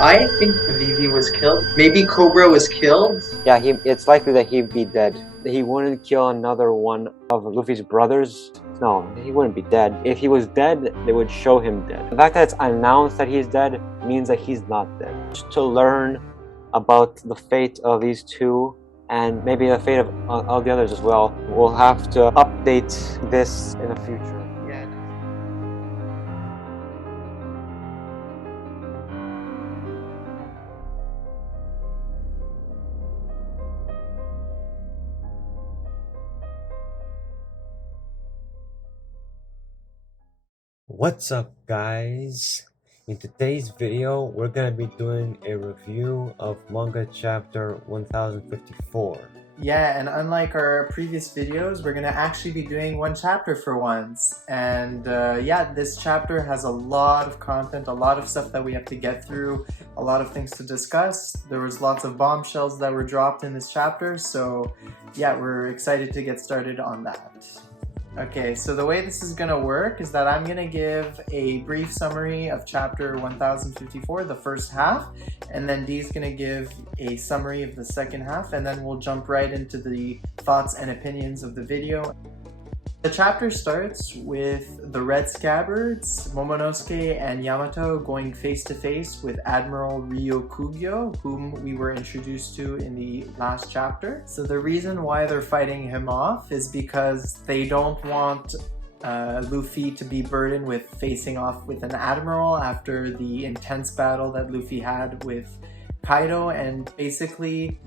I think Vivi was killed. Maybe Cobra was killed. Yeah, it's likely that he'd be dead. He wouldn't kill another one of Luffy's brothers. No, he wouldn't be dead. If he was dead, they would show him dead. The fact that it's announced that he's dead means that he's not dead. Just to learn about the fate of these two and maybe the fate of all the others as well, we'll have to update this in the future. Yeah. What's up, guys? In today's video, we're gonna be doing a review of manga chapter 1054. Yeah, and unlike our previous videos, we're gonna actually be doing one chapter for once. And yeah, this chapter has a lot of content, a lot of stuff that we have to get through, a lot of things to discuss. There was lots of bombshells that were dropped in this chapter, so yeah, we're excited to get started on that. Okay, so the way this is gonna work is that I'm gonna give a brief summary of chapter 1054, the first half, and then Dee's gonna give a summary of the second half, and then we'll jump right into the thoughts and opinions of the video. The chapter starts with the Red Scabbards, Momonosuke and Yamato going face to face with Admiral Ryokugyo, whom we were introduced to in the last chapter. So the reason why they're fighting him off is because they don't want Luffy to be burdened with facing off with an admiral after the intense battle that Luffy had with Kaido, and basically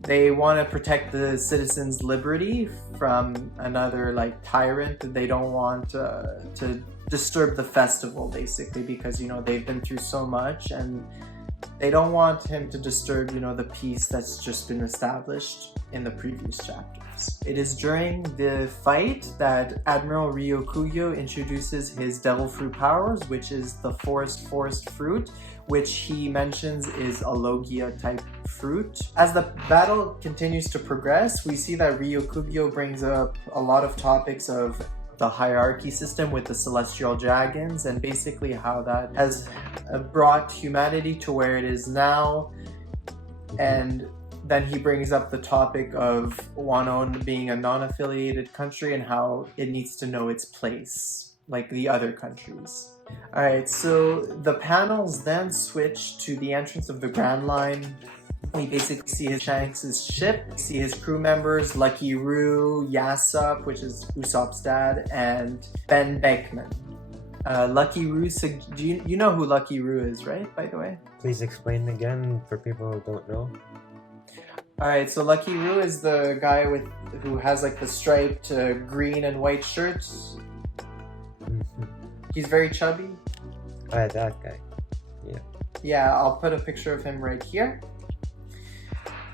they want to protect the citizens' liberty from another tyrant. They don't want to disturb the festival, basically, because they've been through so much and they don't want him to disturb the peace that's just been established in the previous chapters. It is during the fight that Admiral Ryokugyo introduces his devil fruit powers, which is the forest fruit, which he mentions is a Logia type fruit. As the battle continues to progress, we see that Ryokugyo brings up a lot of topics of the hierarchy system with the celestial dragons, and basically how that has brought humanity to where it is now. And then he brings up the topic of Wano being a non-affiliated country and how it needs to know its place, like the other countries. Alright, so the panels then switch to the entrance of the Grand Line. We basically see Shanks' ship, see his crew members, Lucky Roo, Yasop, which is Usopp's dad, and Ben Beckman. Lucky Roo, do you know who Lucky Roo is, right, by the way? Please explain again for people who don't know. Alright, so Lucky Roo is the guy who has the striped green and white shirts. He's very chubby. That guy. Yeah. Yeah, I'll put a picture of him right here.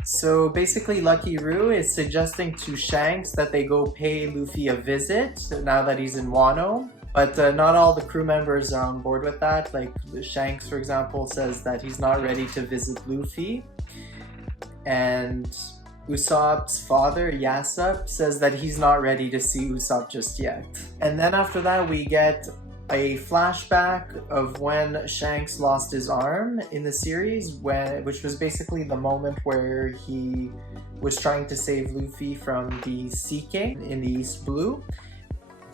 So basically Lucky Roo is suggesting to Shanks that they go pay Luffy a visit now that he's in Wano. But not all the crew members are on board with that. Like Shanks, for example, says that he's not ready to visit Luffy. And Usopp's father, Yasop, says that he's not ready to see Usopp just yet. And then after that we get a flashback of when Shanks lost his arm in the series, which was basically the moment where he was trying to save Luffy from the Sea King in the East Blue.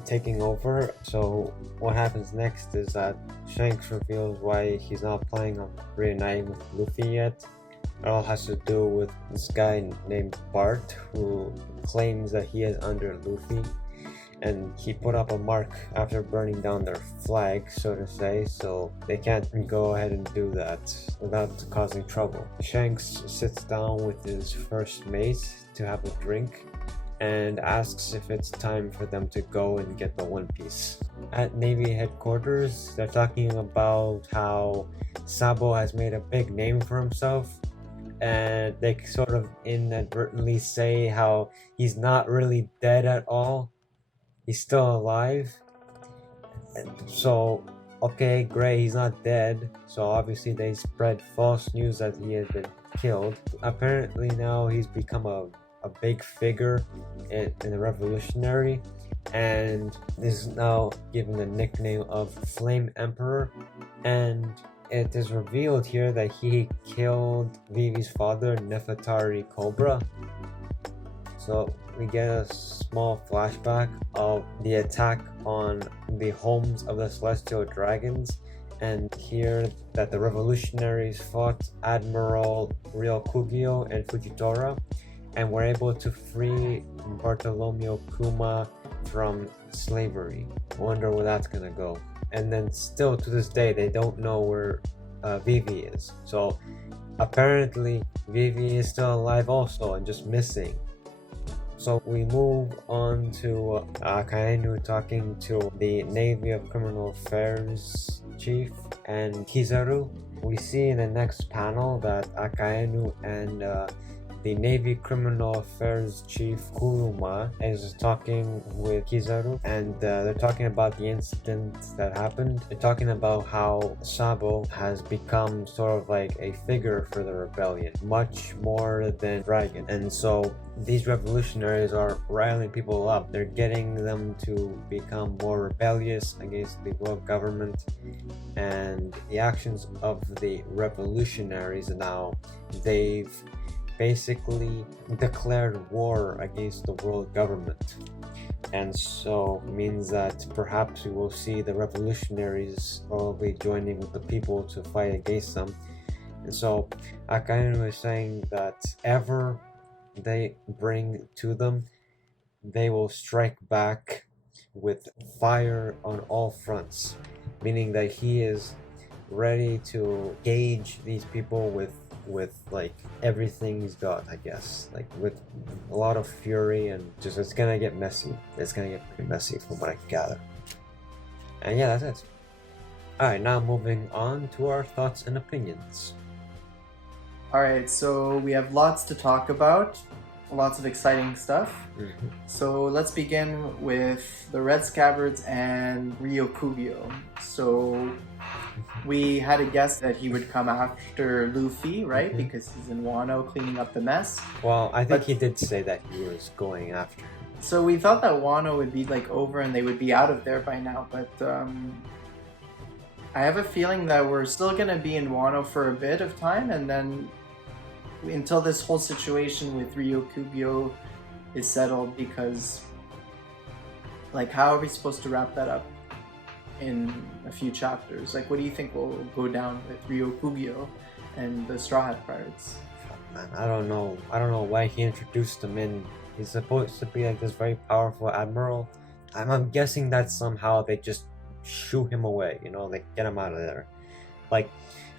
Taking over. So what happens next is that Shanks reveals why he's not planning on reuniting with Luffy yet. It all has to do with this guy named Bart, who claims that he is under Luffy, and he put up a mark after burning down their flag, so to say, so they can't go ahead and do that without causing trouble. Shanks sits down with his first mate to have a drink and asks if it's time for them to go and get the One Piece. At Navy headquarters, they're talking about how Sabo has made a big name for himself, and they sort of inadvertently say how he's not really dead at all. He's still alive. So, okay, great, he's not dead. So obviously they spread false news that he had been killed. Apparently now he's become a big figure in the revolutionary, and is now given the nickname of Flame Emperor. And it is revealed here that he killed Vivi's father, Nefertari Cobra. So we get a small flashback of the attack on the homes of the Celestial Dragons, and here that the revolutionaries fought Admiral Ryokugyo and Fujitora and were able to free Bartolomeo Kuma from slavery. I wonder where that's gonna go. And then still to this day they don't know where Vivi is. So apparently Vivi is still alive also and just missing. So we move on to Akainu talking to the Navy of Criminal Affairs Chief and Kizaru. We see in the next panel that Akainu and the Navy Criminal Affairs Chief Kuruma is talking with Kizaru, and they're talking about the incident that happened. They're talking about how Sabo has become sort of like a figure for the rebellion, much more than Dragon. And so these revolutionaries are riling people up. They're getting them to become more rebellious against the world government, and the actions of the revolutionaries now, they've basically declared war against the world government. And so it means that perhaps we will see the revolutionaries probably joining with the people to fight against them. And so Akainu is saying that ever they bring to them, they will strike back with fire on all fronts, meaning that he is ready to gauge these people with like everything he's got, I guess, like with a lot of fury, and just it's gonna get messy. It's gonna get pretty messy from what I can gather. And yeah, that's it. Alright, now moving on to our thoughts and opinions. Alright, so we have lots to talk about, lots of exciting stuff. So let's begin with the Red Scabbards and Ryokugyo. So we had a guess that he would come after Luffy, right? Because he's in Wano cleaning up the mess. Well, I think he did say that he was going after him. So we thought that Wano would be like over and they would be out of there by now, but I have a feeling that we're still gonna be in Wano for a bit of time, and then until this whole situation with Ryokugyo is settled, because like how are we supposed to wrap that up in a few chapters? Like what do you think will go down with Ryokugyo and the Straw Hat Pirates? Man, I don't know why he introduced him in. He's supposed to be like this very powerful admiral. I'm guessing that somehow they just shoo him away, you know, like get him out of there. Like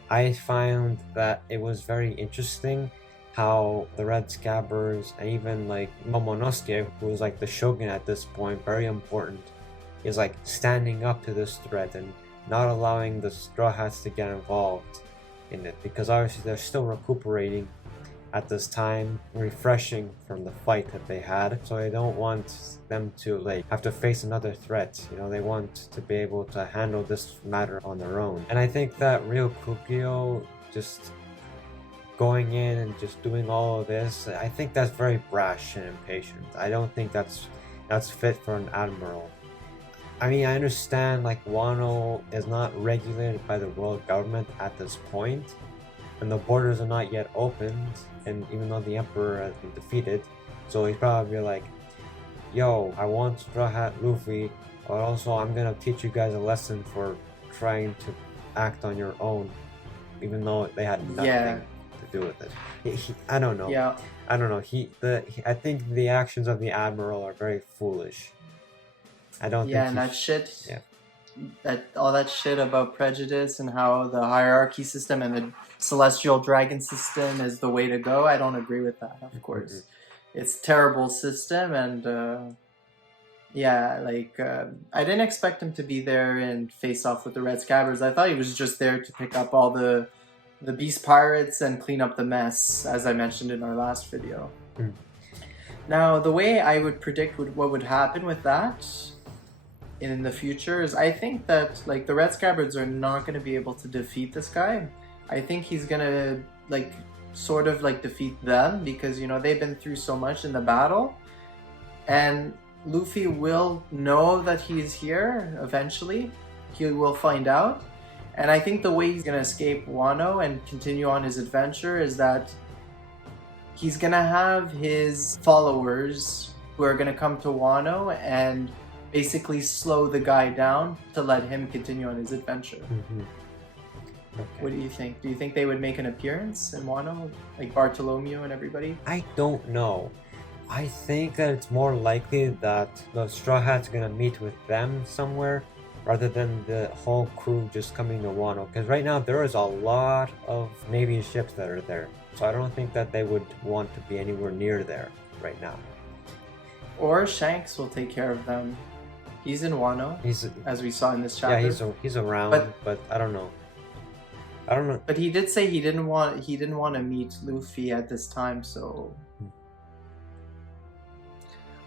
I found that it was very interesting how the Red Scabbards and even like Momonosuke, who was like the shogun at this point, very important, is like standing up to this threat and not allowing the Straw Hats to get involved in it, because obviously they're still recuperating at this time, refreshing from the fight that they had, so they don't want them to like have to face another threat. You know, they want to be able to handle this matter on their own. And I think that Ryokugyo just going in and just doing all of this, I think that's very brash and impatient. I don't think that's fit for an admiral. I mean, I understand like Wano is not regulated by the world government at this point, and the borders are not yet opened, and even though the emperor has been defeated, so he's probably like, yo, I want Straw Hat Luffy, but also I'm gonna teach you guys a lesson for trying to act on your own, even though they had nothing to do with it. I don't know. Yeah. I don't know. I think the actions of the admiral are very foolish. I don't think. Yeah, and that shit. Yeah. All that shit about prejudice and how the hierarchy system and the celestial dragon system is the way to go. I don't agree with that, of course. It's a terrible system, and yeah, like I didn't expect him to be there and face off with the Red Scabbards. I thought he was just there to pick up all the beast pirates and clean up the mess, as I mentioned in our last video. Now, the way I would predict what would happen with that in the future is, I think that like the Red Scabbards are not going to be able to defeat this guy. I think he's going to like sort of like defeat them, because you know they've been through so much in the battle, and Luffy will know that he's here eventually. He will find out, And I think the way he's gonna escape Wano and continue on his adventure is that he's gonna have his followers who are gonna come to Wano and basically slow the guy down to let him continue on his adventure. Okay. What do you think? Do you think they would make an appearance in Wano? Like Bartolomeo and everybody? I don't know. I think that it's more likely that the Straw Hats are gonna meet with them somewhere rather than the whole crew just coming to Wano. Because right now there is a lot of Navy ships that are there. So I don't think that they would want to be anywhere near there right now. Or Shanks will take care of them. He's in Wano, as we saw in this chapter. Yeah, he's around, but I don't know. I don't know. But he did say he didn't want to meet Luffy at this time, so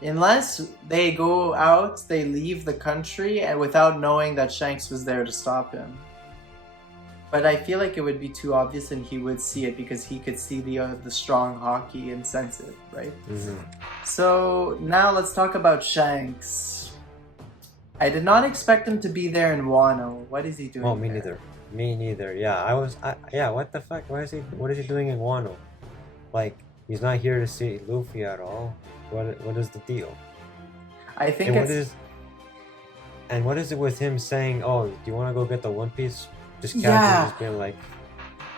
unless they go out, they leave the country and without knowing that Shanks was there to stop him. But I feel like it would be too obvious, and he would see it because he could see the strong hockey and sense it, right? So now let's talk about Shanks. I did not expect him to be there in Wano. What is he doing? Oh, me there? neither. Me neither. Yeah, yeah, what the fuck? What is he doing in Wano? Like, he's not here to see Luffy at all. What is the deal? I think what is it with him saying, "Oh, do you want to go get the One Piece?" Just casually, just being like,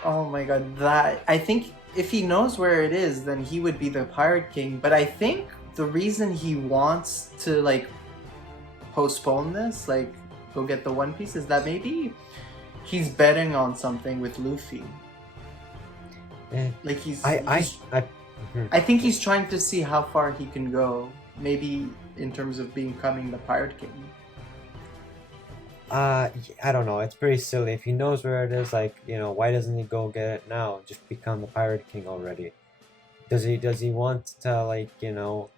oh my god, that I think if he knows where it is, then he would be the Pirate King. But I think the reason he wants to like postpone this, like go get the One Piece, is that maybe he's betting on something with Luffy. Like I think he's trying to see how far he can go, maybe in terms of becoming the Pirate King. I don't know. It's pretty silly. If he knows where it is, like, you know, why doesn't he go get it now? Just become the Pirate King already. Does he want to, like, you know,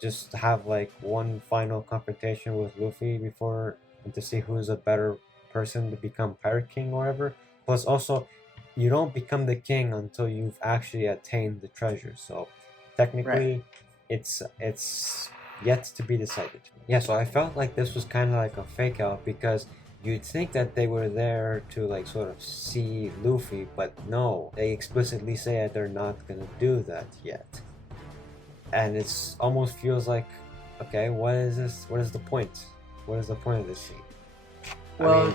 just have like one final confrontation with Luffy before to see who's a better person to become Pirate King or whatever? Plus, also, you don't become the king until you've actually attained the treasure. So technically, it's yet to be decided. Yeah, so I felt like this was kind of like a fake out because you'd think that they were there to like sort of see Luffy, but no, they explicitly say that they're not gonna do that yet. And it's almost feels like, okay, what is this? What is the point? What is the point of this scene? Well,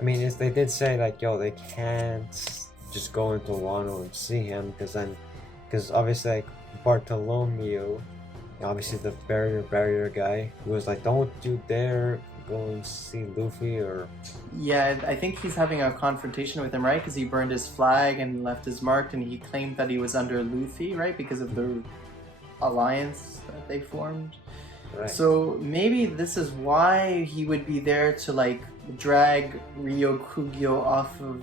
they did say like, yo, they can't just go into Wano and see him because obviously like Bartolomeo, obviously the barrier guy, who was like, don't you dare go and see Luffy or... Yeah, I think he's having a confrontation with him, right? Because he burned his flag and left his mark, and he claimed that he was under Luffy, right? Because of the alliance that they formed. Right. So maybe this is why he would be there to like drag Ryokugyo off of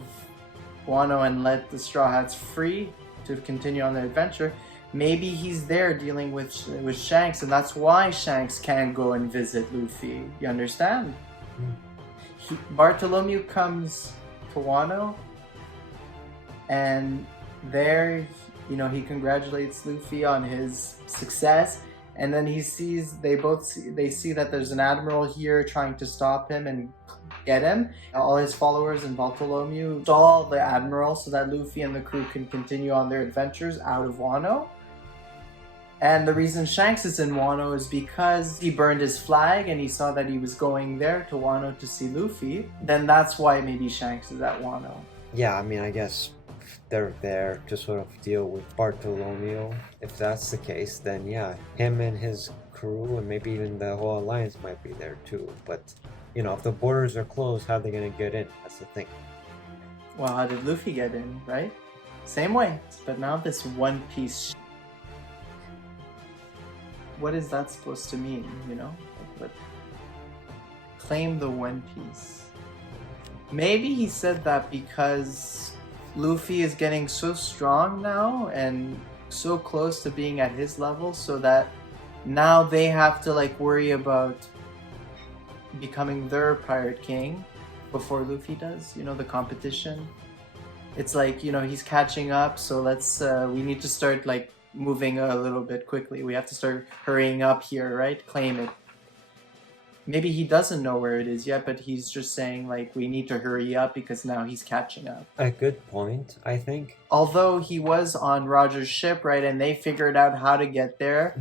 Wano and let the Straw Hats free to continue on their adventure. Maybe he's there dealing with Shanks, and that's why Shanks can't go and visit Luffy. You understand? Bartolomeo comes to Wano, and there, you know, he congratulates Luffy on his success, and then he sees they see that there's an admiral here trying to stop him and get him. All his followers and Bartolomeo stall the admiral so that Luffy and the crew can continue on their adventures out of Wano. And the reason Shanks is in Wano is because he burned his flag and he saw that he was going there to Wano to see Luffy. Then that's why maybe Shanks is at Wano. Yeah, I mean, I guess they're there to sort of deal with Bartolomeo. If that's the case, then yeah, him and his crew and maybe even the whole alliance might be there too. But, you know, if the borders are closed, how are they going to get in? That's the thing. Well, how did Luffy get in, right? Same way. But now this One Piece... What is that supposed to mean, you know? Like, claim the One Piece. Maybe he said that because Luffy is getting so strong now and so close to being at his level, so that now they have to like worry about becoming their Pirate King before Luffy does, you know, the competition. It's like, you know, he's catching up, so we need to start like moving a little bit quickly. We have to start hurrying up here, right? Claim it. maybe he doesn't know where it is yet, but he's just saying like we need to hurry up because now he's catching up. A good point, I think. Although he was on Roger's ship, right, and they figured out how to get there,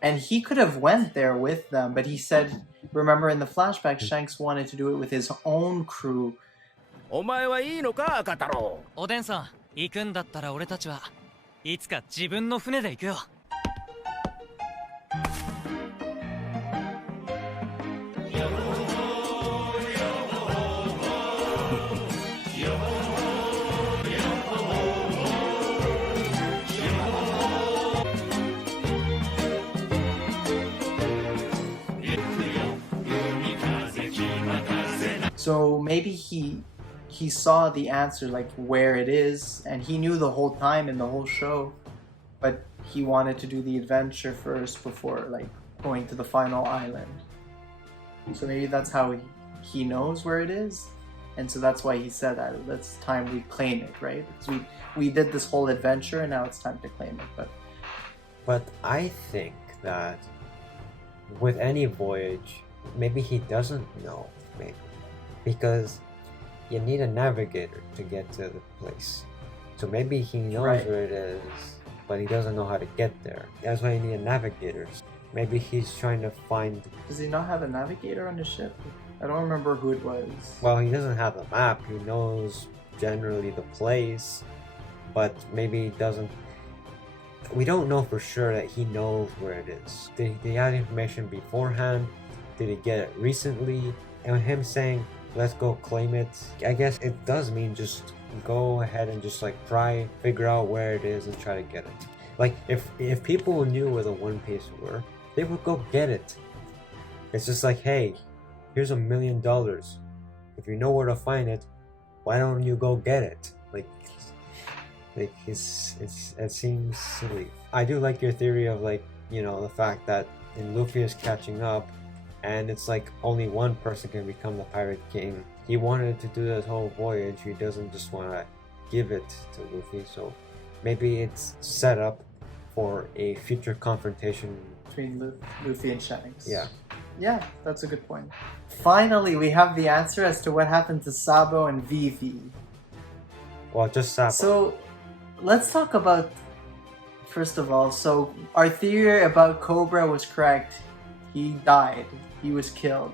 and he could have went there with them, but he said, remember in the flashback, Shanks wanted to do it with his own crew. お前はいいのか赤太郎。おでんさん、行くんだったら俺たちはいつか自分の船で行くよ。So maybe he saw the answer, like where it is, and he knew the whole time in the whole show, but he wanted to do the adventure first before like going to the final island. So maybe that's how he knows where it is, and so that's why he said that it's time we claim it, right? Because we did this whole adventure and now it's time to claim it. But I think that with any voyage, maybe he doesn't know, maybe. Because you need a navigator to get to the place. So maybe he knows Right. where it is, but he doesn't know how to get there. That's why you need a navigator. Maybe he's trying to find... Does he not have a navigator on the ship? I don't remember who it was. Well, he doesn't have the map. He knows generally the place, but maybe he doesn't... We don't know for sure that he knows where it is. Did he have information beforehand? Did he get it recently? And him saying, let's go claim it, I guess it does mean just go ahead and just like try figure out where it is and try to get it. Like if people knew where the One Piece were, they would go get it. It's just like, hey, here's $1 million. If you know where to find it, why don't you go get it? Like it seems silly. I do like your theory of like, you know, the fact that in Luffy is catching up and it's like only one person can become the Pirate King. He wanted to do this whole voyage. He doesn't just want to give it to Luffy. So maybe it's set up for a future confrontation Between Luffy and Shanks. Yeah. Yeah, that's a good point. Finally, we have the answer as to what happened to Sabo and Vivi. Well, just Sabo. So, let's talk about, first of all, so our theory about Cobra was correct. He died. He was killed.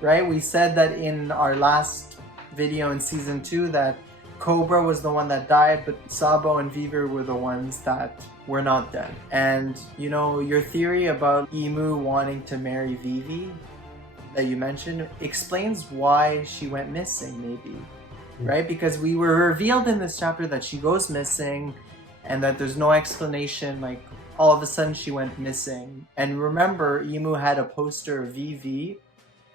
Right? We said that in our last video in Season 2 that Cobra was the one that died, but Sabo and Vivi were the ones that were not dead. And, you know, your theory about Imu wanting to marry Vivi that you mentioned explains why she went missing, maybe. Right? Because we were revealed in this chapter that she goes missing and that there's no explanation, like all of a sudden she went missing. And remember, Imu had a poster of Vivi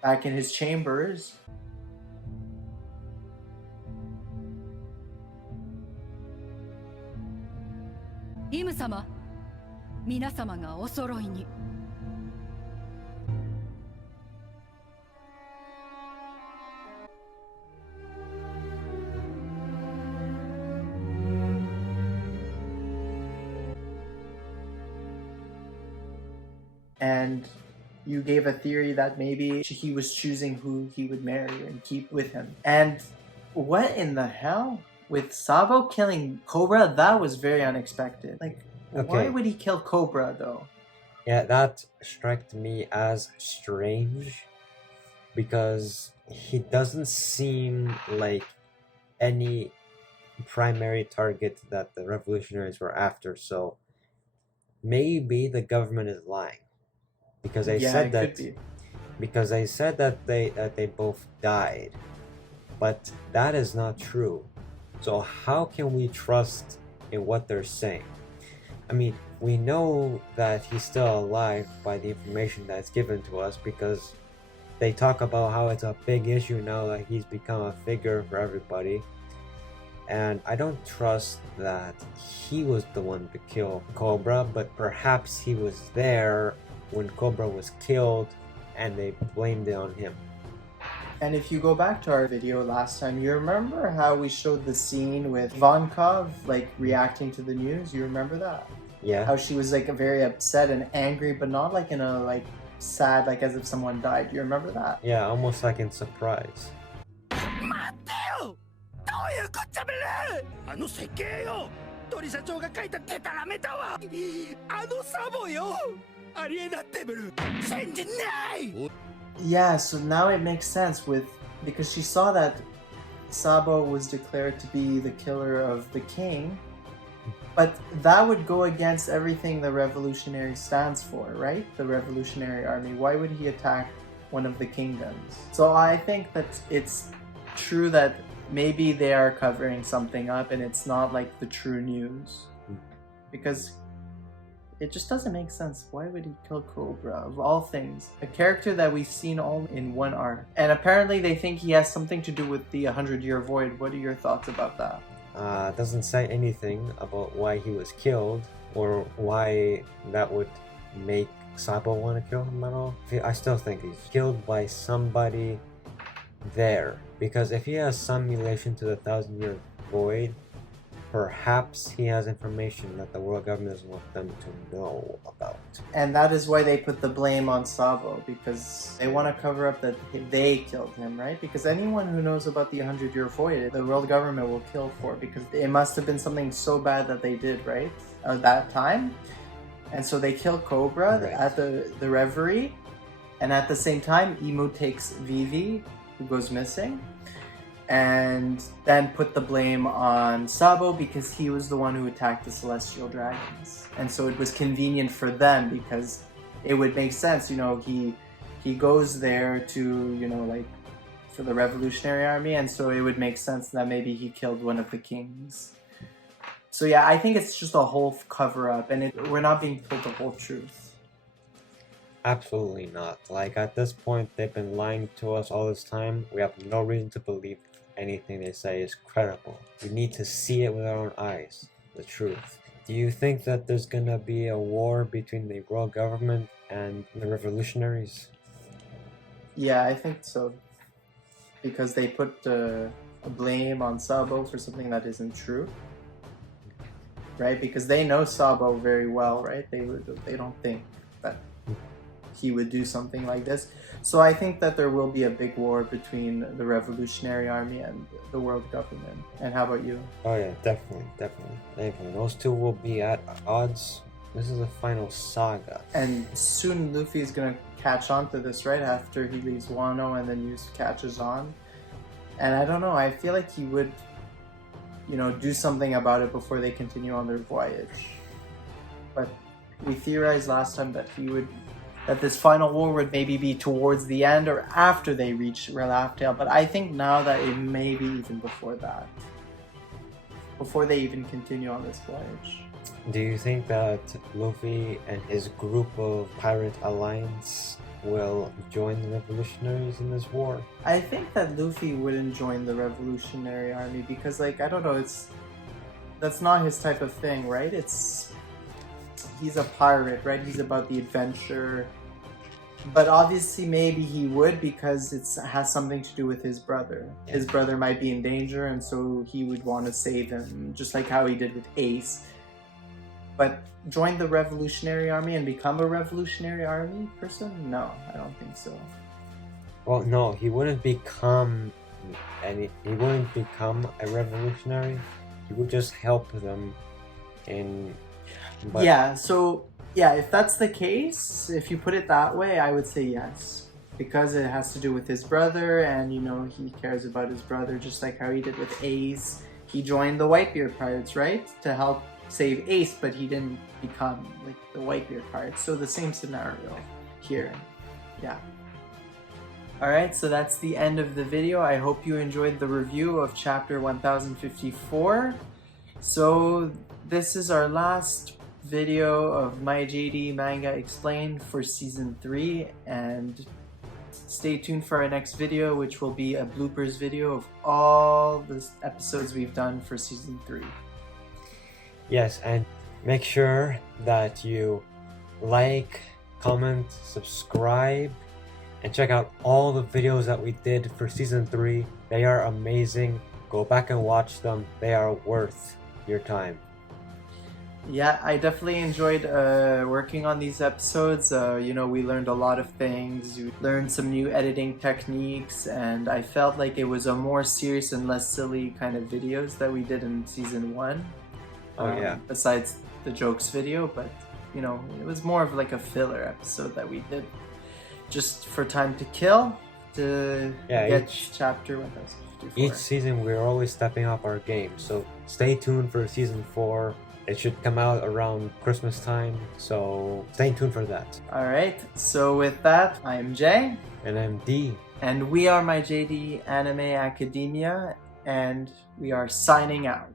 back in his chambers. Imu様、皆様がお揃いに。And you gave a theory that maybe he was choosing who he would marry and keep with him. And what in the hell? With Sabo killing Cobra, that was very unexpected. Like, why Okay. would he kill Cobra though? Yeah, that struck me as strange because he doesn't seem like any primary target that the revolutionaries were after. So maybe the government is lying because they Yeah, said it that could be. because they said that they both died, but that is not true. So how can we trust in what they're saying? I mean, we know that he's still alive by the information that's given to us because they talk about how it's a big issue now that he's become a figure for everybody. And I don't trust that he was the one to kill Cobra, but perhaps he was there when Cobra was killed and they blamed it on him. And if you go back to our video last time, you remember how we showed the scene with Ivankov, like, reacting to the news? You remember that? Yeah. How she was, like, very upset and angry, but not, like, in a, like, sad, like as if someone died. You remember that? Yeah, almost like in surprise. 待ってよ、どういうこっちゃべれ。あの設計よ、鳥社長が書いたデタラメだわ。あのサボよ、ありえなってぶる、信じない。 Yeah, so now it makes sense because she saw that Sabo was declared to be the killer of the king, but that would go against everything the revolutionary stands for, right? The revolutionary army. Why would he attack one of the kingdoms? So I think that it's true that maybe they are covering something up and it's not like the true news, because it just doesn't make sense. Why would he kill Cobra, of all things? A character that we've seen all in one arc. And apparently they think he has something to do with the 100-year void. What are your thoughts about that? Doesn't say anything about why he was killed or why that would make Sabo want to kill him at all. I still think he's killed by somebody there, because if he has some relation to the 1,000-year void, perhaps he has information that the world government doesn't want them to know about. And that is why they put the blame on Sabo, because they want to cover up that they killed him, right? Because anyone who knows about the 100-year void, the world government will kill for, because it must have been something so bad that they did, right? At that time. And so they kill Cobra at the reverie, and at the same time, Emu takes Vivi, who goes missing, and then put the blame on Sabo because he was the one who attacked the celestial dragons. And so it was convenient for them because it would make sense, you know, he goes there to, you know, like for the revolutionary army, and so it would make sense that maybe he killed one of the kings. So yeah, I think it's just a whole cover-up, and we're not being told the whole truth. Absolutely not. Like, at this point, they've been lying to us all this time. We have no reason to believe anything they say is credible. We need to see it with our own eyes, the truth. Do you think that there's gonna be a war between the world government and the revolutionaries? Yeah, I think so. Because they put a blame on Sabo for something that isn't true. Right? Because they know Sabo very well, right? They don't think that he would do something like this. So I think that there will be a big war between the Revolutionary Army and the world government. And how about you? Oh yeah, definitely. Definitely. Those two will be at odds. This is the final saga. And soon Luffy's gonna catch on to this, right? After he leaves Wano and then catches on. And I don't know, I feel like he would, you know, do something about it before they continue on their voyage. But we theorized last time that that this final war would maybe be towards the end or after they reach Relaptail, but I think now that it may be even before that. Before they even continue on this voyage. Do you think that Luffy and his group of pirate alliance will join the revolutionaries in this war? I think that Luffy wouldn't join the revolutionary army because, like, I don't know, that's not his type of thing, right? He's a pirate, right? He's about the adventure. But obviously maybe he would because it has something to do with his brother. His brother might be in danger and so he would want to save him, just like how he did with Ace. But join the revolutionary army and become a revolutionary army person? No, I don't think so. Well, no, he wouldn't become a revolutionary. He would just help them in... But... Yeah, so, yeah, if that's the case, if you put it that way, I would say yes. Because it has to do with his brother, and, you know, he cares about his brother, just like how he did with Ace. He joined the Whitebeard Pirates, right? To help save Ace, but he didn't become, like, the Whitebeard Pirates. So the same scenario here. Yeah. Alright, so that's the end of the video. I hope you enjoyed the review of chapter 1054. So, this is our last video of MyJD Manga Explained for Season 3, and stay tuned for our next video, which will be a bloopers video of all the episodes we've done for Season 3. Yes, and make sure that you like, comment, subscribe, and check out all the videos that we did for Season 3. They are amazing. Go back and watch them. They are worth your time. Yeah, I definitely enjoyed working on these episodes. You know, we learned a lot of things. We learned some new editing techniques, and I felt like it was a more serious and less silly kind of videos that we did in season 1. Oh yeah. Besides the jokes video, but you know, it was more of like a filler episode that we did just for time to kill to get chapter 1054. Each season we're always stepping up our game, so stay tuned for season 4. It should come out around Christmas time, so stay tuned for that. Alright, so with that, I'm Jay. And I'm D. And we are MyJD Anime Academia, and we are signing out.